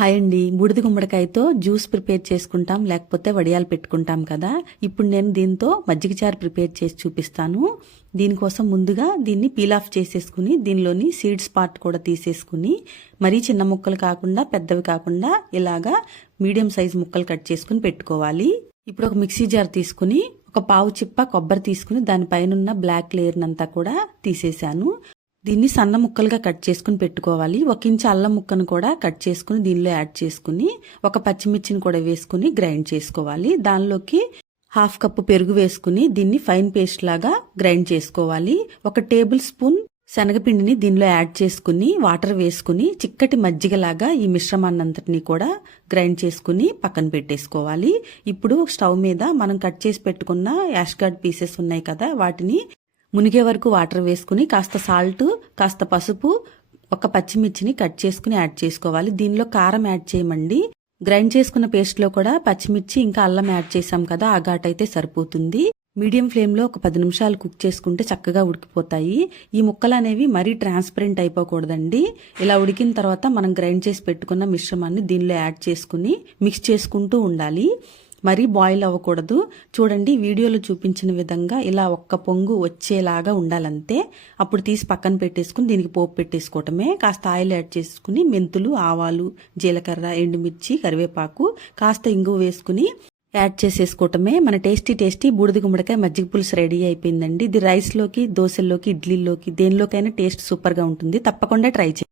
Hi అండి. బూడిద గుమ్మడికాయతో జ్యూస్ ప్రిపేర్ చేసుకుంటాం లేకపోతే వడియాలు పెట్టుకుంటాం కదా. ఇప్పుడు నేను దీంతో మజ్జిగ చారు ప్రిపేర్ చేసి చూపిస్తాను. దీనికోసం ముందుగా దీన్ని పీల్ ఆఫ్ చేసేసుకుని దీనిలోని సీడ్స్ పార్ట్ కూడా తీసేసుకుని మరీ చిన్న ముక్కలు కాకుండా పెద్దవి కాకుండా ఇలాగా మీడియం సైజ్ ముక్కలు కట్ చేసుకుని పెట్టుకోవాలి. ఇప్పుడు ఒక మిక్సీ జార్ తీసుకుని ఒక పావు చిప్ప కొబ్బరి తీసుకుని దానిపైన ఉన్న బ్లాక్ లేయర్ అంతా కూడా తీసేశాను. దీన్ని సన్న ముక్కలుగా కట్ చేసుకుని పెట్టుకోవాలి. ఒక ఇంచు అల్లం ముక్కను కూడా కట్ చేసుకుని దీనిలో యాడ్ చేసుకుని ఒక పచ్చిమిర్చిని కూడా వేసుకుని గ్రైండ్ చేసుకోవాలి. దానిలోకి హాఫ్ కప్పు పెరుగు వేసుకుని దీన్ని ఫైన్ పేస్ట్ లాగా గ్రైండ్ చేసుకోవాలి. ఒక టేబుల్ స్పూన్ శనగపిండిని దీనిలో యాడ్ చేసుకుని వాటర్ వేసుకుని చిక్కటి మజ్జిగలాగా ఈ మిశ్రమాన్నంతటిని కూడా గ్రైండ్ చేసుకుని పక్కన పెట్టేసుకోవాలి. ఇప్పుడు స్టవ్ మీద మనం కట్ చేసి పెట్టుకున్న యాష్ గార్డ్ పీసెస్ ఉన్నాయి కదా వాటిని మునిగే వరకు వాటర్ వేసుకుని కాస్త సాల్ట్ కాస్త పసుపు ఒక పచ్చిమిర్చిని కట్ చేసుకుని యాడ్ చేసుకోవాలి. దీనిలో కారం యాడ్ చేయమండి. గ్రైండ్ చేసుకున్న పేస్ట్లో కూడా పచ్చిమిర్చి ఇంకా అల్లం యాడ్ చేసాం కదా ఆ ఘాట్ అయితే సరిపోతుంది. మీడియం ఫ్లేమ్లో ఒక పది నిమిషాలు కుక్ చేసుకుంటే చక్కగా ఉడికిపోతాయి. ఈ ముక్కలు అనేవి మరీ ట్రాన్స్పరెంట్ అయిపోకూడదండి. ఇలా ఉడికిన తర్వాత మనం గ్రైండ్ చేసి పెట్టుకున్న మిశ్రమాన్ని దీనిలో యాడ్ చేసుకుని మిక్స్ చేసుకుంటూ ఉండాలి. మరీ బాయిల్ అవ్వకూడదు. చూడండి వీడియోలో చూపించిన విధంగా ఇలా ఒక్క పొంగు వచ్చేలాగా ఉండాలంతే. అప్పుడు తీసి పక్కన పెట్టేసుకుని దీనికి పోపు పెట్టేసుకోవటమే. కాస్త ఆయిల్ యాడ్ చేసుకుని మెంతులు ఆవాలు జీలకర్ర ఎండుమిర్చి కరివేపాకు కాస్త ఇంగు వేసుకుని యాడ్ చేసేసుకోవటమే. మన టేస్టీ టేస్టీ బూడిద గుమ్మడికాయ మజ్జిగ పులుసు రెడీ అయిపోయిందండి. ఇది రైస్లోకి దోశల్లోకి ఇడ్లీలోకి దేనిలోకైనా టేస్ట్ సూపర్గా ఉంటుంది. తప్పకుండా ట్రై చేయండి.